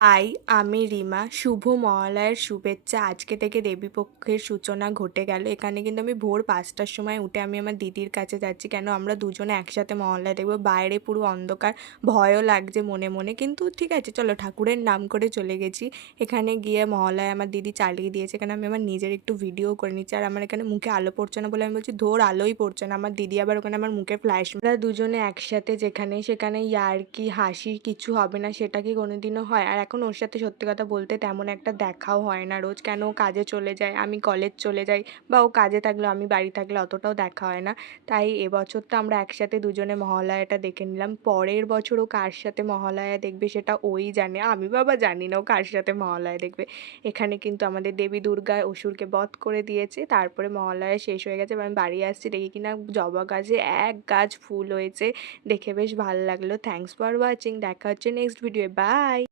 High আমি রিমা, শুভ মহালয়ার শুভেচ্ছা। আজকে থেকে দেবীপক্ষের সূচনা ঘটে গেল। এখানে কিন্তু আমি ভোর পাঁচটার সময় উঠে আমি আমার দিদির কাছে যাচ্ছি। কেন? আমরা দুজনে একসাথে মহালয়া দেখব। বাইরে পুরো অন্ধকার, ভয়ও লাগছে মনে মনে। কিন্তু ঠিক আছে, চলো ঠাকুরের নাম করে চলে গেছি। এখানে গিয়ে মহালয়া আমার দিদি চালিয়ে দিয়েছে। এখানে আমি আমার নিজের একটু ভিডিও করে নিচ্ছি। আর আমার এখানে মুখে আলো পড়ছে না বলে আমি বলছি, ধোর, আলোই পড়ছে না। আমার দিদি আবার ওখানে আমার মুখে ফ্ল্যাশ আমরা দুজনে একসাথে যেখানে সেখানে ইয়ার্কি, হাসি, কিছু হবে না, সেটা কি কোনোদিনও হয়? আর এখন ওর সাথে সত্যি কথা বলতে তেমন একটা দেখাও হয় না। রোজ কেন কাজে চলে যায়, আমি কলেজ চলে যাই বা ও কাজে থাকলেও আমি বাড়ি থাকলে অতটাও দেখা হয় না। তাই এবছর তো আমরা একসাথে দুজনে মহালয়াটা দেখে নিলাম। পরের বছর ও কার সাথে মহালয়া দেখবে সেটা ওই জানে, আমি বাবা জানি না ও কার সাথে মহালয়া দেখবে। এখানে কিন্তু আমাদের দেবী দুর্গা অসুরকে বধ করে দিয়েছে, তারপরে মহালয়া শেষ হয়ে গেছে আমি বাড়ি আসছি, দেখি কিনা জবা গাছে এক গাছ ফুল হয়েছে, দেখে বেশ ভালো লাগল। থ্যাংকস ফর ওয়াচিং দেখা হচ্ছে নেক্সট ভিডিও বাই